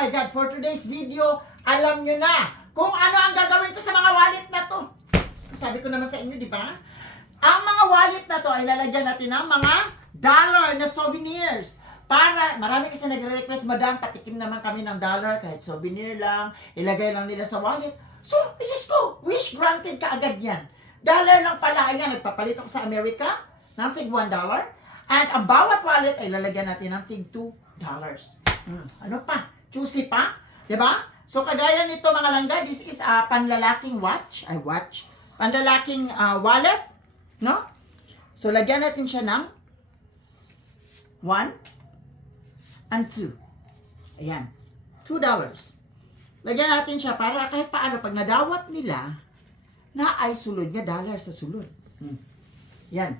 my God, for today's video, alam nyo na kung ano ang gagawin ko sa mga wallet na to. Sabi ko naman sa inyo, di ba? Ang mga wallet na to ay lalagyan natin ng mga dollar na souvenirs. Para, marami kasi nagre-request, Madam, patikim naman kami ng dollar, kahit souvenir lang, ilagay lang nila sa wallet. So, Diyos ko, wish granted ka agad yan. Dollar lang pala, ayan, nagpapalit ako sa Amerika ng tig $1. And ang bawat wallet ay lalagyan natin ng tig $2. Ano pa? Juicy pa? Diba? So, kagaya nito mga langga, this is a panlalaking watch. Panlalaking wallet. No? So, lagyan natin siya ng 1 and 2. Ayan. $2. Lagyan natin siya para kahit paano, pag nadawat nila, na ay sulod niya, dollar sa sulod. Yan.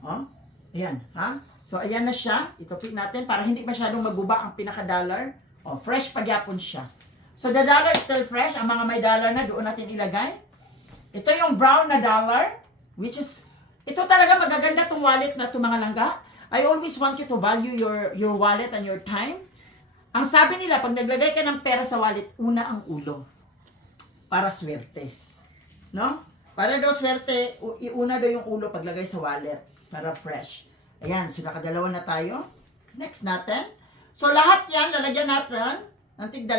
Oh? Ayan. Ha? So, ayan na siya. Itopik natin para hindi masyadong maguba ang pinaka-dollar. Oh, fresh pagyapon siya. So, the dollar is still fresh. Ang mga may dollar na, doon natin ilagay. Ito yung brown na dollar, which is, ito talaga magaganda tong wallet na ito mga langga. I always want you to value your wallet and your time. Ang sabi nila, pag naglagay ka ng pera sa wallet, una ang ulo. Para swerte. No? Para daw swerte, iuna daw yung ulo paglagay sa wallet. Para fresh. Ayan, so nakadalawa na tayo. Next natin. So lahat yan, lalagyan natin ng tig-2.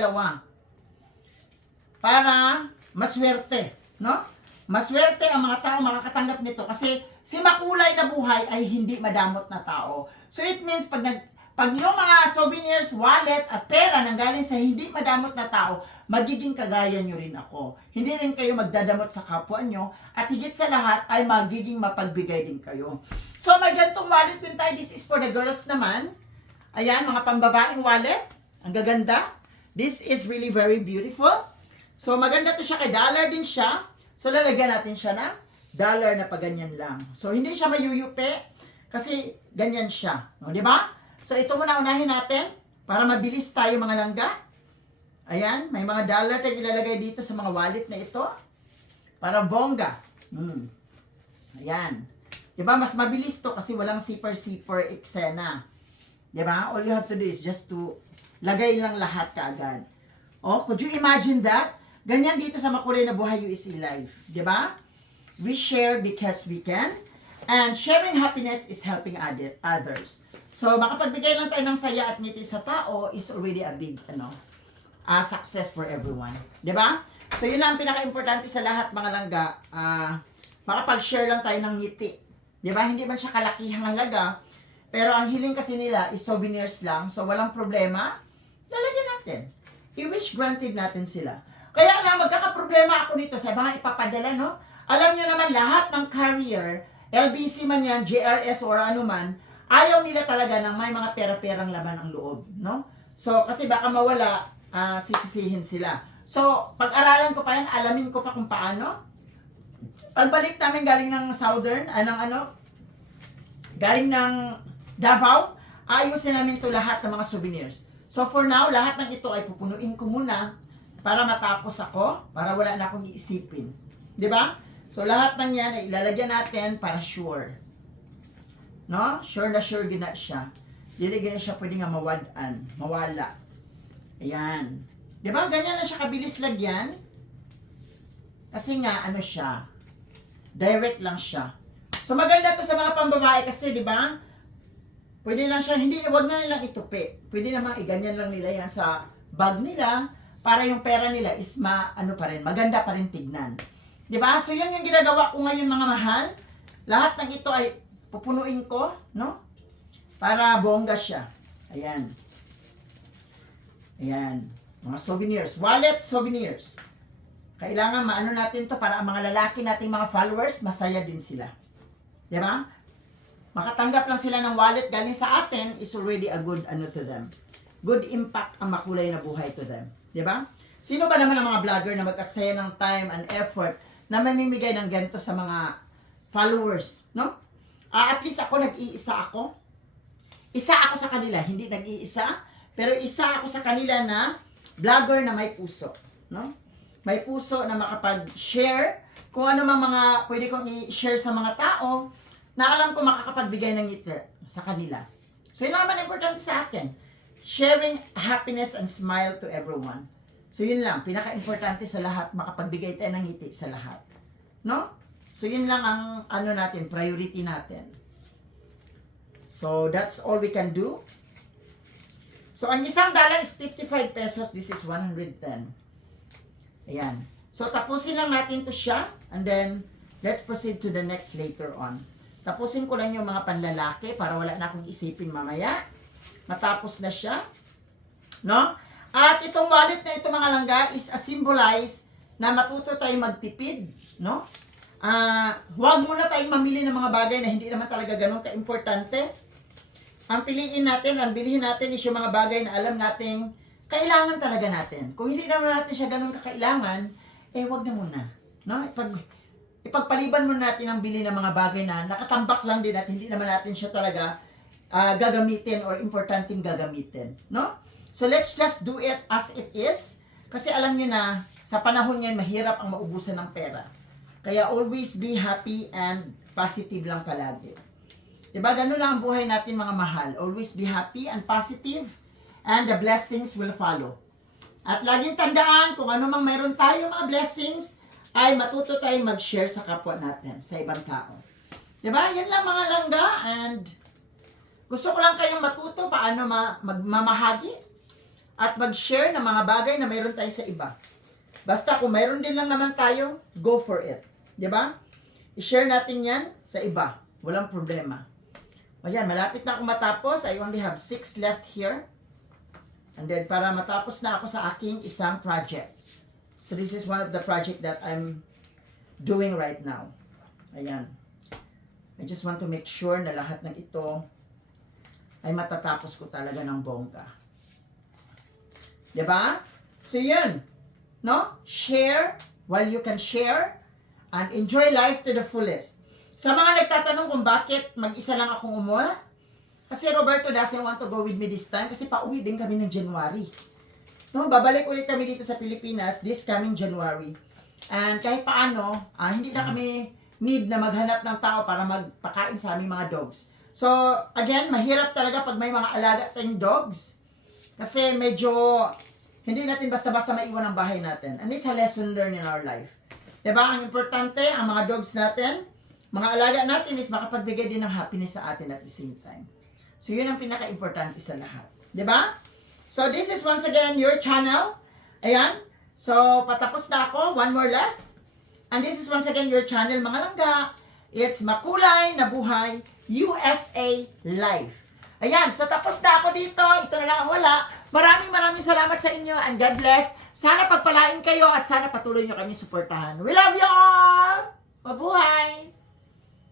Para maswerte. No? Maswerte ang mga tao makakatanggap nito kasi si makulay na buhay ay hindi madamot na tao. So it means pag yung mga souvenirs, wallet at pera nanggaling sa hindi madamot na tao, magiging kagaya nyo rin ako. Hindi rin kayo magdadamot sa kapwa nyo at higit sa lahat ay magiging mapagbigay din kayo. So may gantong wallet din tayo. This is for the girls naman. Ayan, mga pambabaeng wallet. Ang gaganda. This is really very beautiful. So maganda to siya kay dollar din siya. So, lalagyan natin siya ng dollar na paganyan lang. So, hindi siya mayuyupi kasi ganyan siya. O, di ba? So, ito muna unahin natin para mabilis tayo mga langga. Ayan, may mga dollar tayong ilalagay dito sa mga wallet na ito para bongga. Ayan. Di ba? Mas mabilis to kasi walang zipper eksena. Di ba? All you have to do is just to lagay lang lahat kaagad. Oh, could you imagine that? Ganyan dito sa Makulay na Buhay USC Live. Diba? We share because we can. And sharing happiness is helping others. So, makapagbigay lang tayo ng saya at ngiti sa tao is already a big success for everyone. Diba? So, yun lang ang pinaka-importante sa lahat mga langga. Makapag-share lang tayo ng ngiti. Diba? Hindi man siya kalakihang halaga. Pero ang hiling kasi nila is souvenirs lang. So, walang problema. Lalagyan natin. I-wish granted natin sila. Kaya lang, magkakaproblema ako nito sa mga ipapadala, no? Alam nyo naman, lahat ng carrier, LBC man yan, JRS or ano man, ayaw nila talaga ng may mga pera-perang laman ang loob, no? So, kasi baka mawala, sisisihin sila. So, pag-aralan ko pa yan, alamin ko pa kung paano. Pagbalik namin galing ng Southern, galing ng Davao, ayusin namin to lahat ng mga souvenirs. So, for now, lahat ng ito ay pupunuin ko muna para matapos ako, para wala na akong iisipin. Di ba? So, lahat ng yan ay ilalagyan natin para sure. No? Sure na sure gina siya. Dili gina siya pwede nga mawala. Ayan. Di ba? Ganyan na siya kabilis lagyan. Kasi nga, siya, direct lang siya. So, maganda to sa mga pambabae kasi, di ba? Pwede lang siya, wag na nilang itupi. Pwede naman iganyan lang nila yan sa bag nila, para yung pera nila is maganda pa rin tignan. Diba? So, yan yung ginagawa ko ngayon mga mahal. Lahat ng ito ay pupunuin ko, no? Para bongga siya. Ayan. Ayan. Mga souvenirs. Wallet souvenirs. Kailangan maano natin to para ang mga lalaki nating mga followers, masaya din sila. Diba? Makatanggap lang sila ng wallet galing sa atin is already a good to them. Good impact ang Makulay na Buhay to them. Diba? Sino ba naman ang mga vlogger na mag-aksaya ng time and effort na mamimigay ng ganito sa mga followers, no? At least ako, nag-iisa ako. Isa ako sa kanila, hindi nag-iisa, pero isa ako sa kanila na vlogger na may puso, no? May puso na makapag-share kung ano mga pwede kong i-share sa mga tao na alam ko makakapagbigay ng ngiti sa kanila. So, yun naman importante sa akin. sharing happiness and smile to everyone. So yun lang, pinaka-importante sa lahat, makapagbigay tayo ng ngiti sa lahat. No? So yun lang ang ano natin, priority natin. So that's all we can do. So ang $1 is 55 pesos, this is 110. Ayan. So tapusin lang natin to siya, and then let's proceed to the next later on. Tapusin ko lang yung mga panlalaki para wala na akong isipin mamaya. Matapos na siya. No? At itong wallet na ito mga langga is a symbolize na matuto tayong magtipid. No? Huwag muna tayong mamili ng mga bagay na hindi naman talaga ganun ka-importante. Ang piliin natin, ang bilhin natin is yung mga bagay na alam nating kailangan talaga natin. Kung hindi naman natin siya ganun kakailangan, huwag na muna. No? Ipagpaliban muna natin ang bili ng mga bagay na nakatambak lang din at hindi naman natin siya talaga gagamitin or importanteng gagamitin. No? So let's just do it as it is. Kasi alam niyo na, sa panahon ngayon, mahirap ang maubusan ng pera. Kaya always be happy and positive lang palagi. Diba? Ganun lang ang buhay natin mga mahal. Always be happy and positive and the blessings will follow. At laging tandaan, kung ano mang mayroon tayo mga blessings, ay matuto tayong mag-share sa kapwa natin, sa ibang tao. Diba? Yan lang mga langga, and gusto ko lang kayong matuto paano magmamahagi at mag-share ng mga bagay na mayroon tayo sa iba. Basta kung mayroon din lang naman tayo, go for it. Diba? I-share natin yan sa iba. Walang problema. Ayan, malapit na ako matapos. I only have 6 left here. And then, para matapos na ako sa aking isang project. So, this is one of the project that I'm doing right now. Ayan. I just want to make sure na lahat ng ito ay matatapos ko talaga ng bongga. Diba? So, yun. No? Share while you can share and enjoy life to the fullest. Sa mga nagtatanong kung bakit mag-isa lang akong umuwi, kasi Roberto doesn't want to go with me this time kasi pauwi din kami ng January. No, babalik ulit kami dito sa Pilipinas this coming January. And kahit paano, hindi na kami need na maghanap ng tao para magpakain sa aming mga dogs. So, again, mahirap talaga pag may mga alaga tayong dogs. Kasi medyo hindi natin basta-basta maiwan ang bahay natin. And it's a lesson learned in our life. Diba? Ang importante, ang mga dogs natin, mga alaga natin is makapagbigay din ng happiness sa atin at the same time. So, yun ang pinaka-importante sa lahat. Diba? So, this is once again your channel. Ayan. So, patapos na ako. One more left. And this is once again your channel, mga langga. It's Makulay na Buhay USA Live. Ayan. So, tapos na ako dito. Ito na lang ang wala. Maraming salamat sa inyo and God bless. Sana pagpalain kayo at sana patuloy nyo kami suportahan. We love you all! Mabuhay!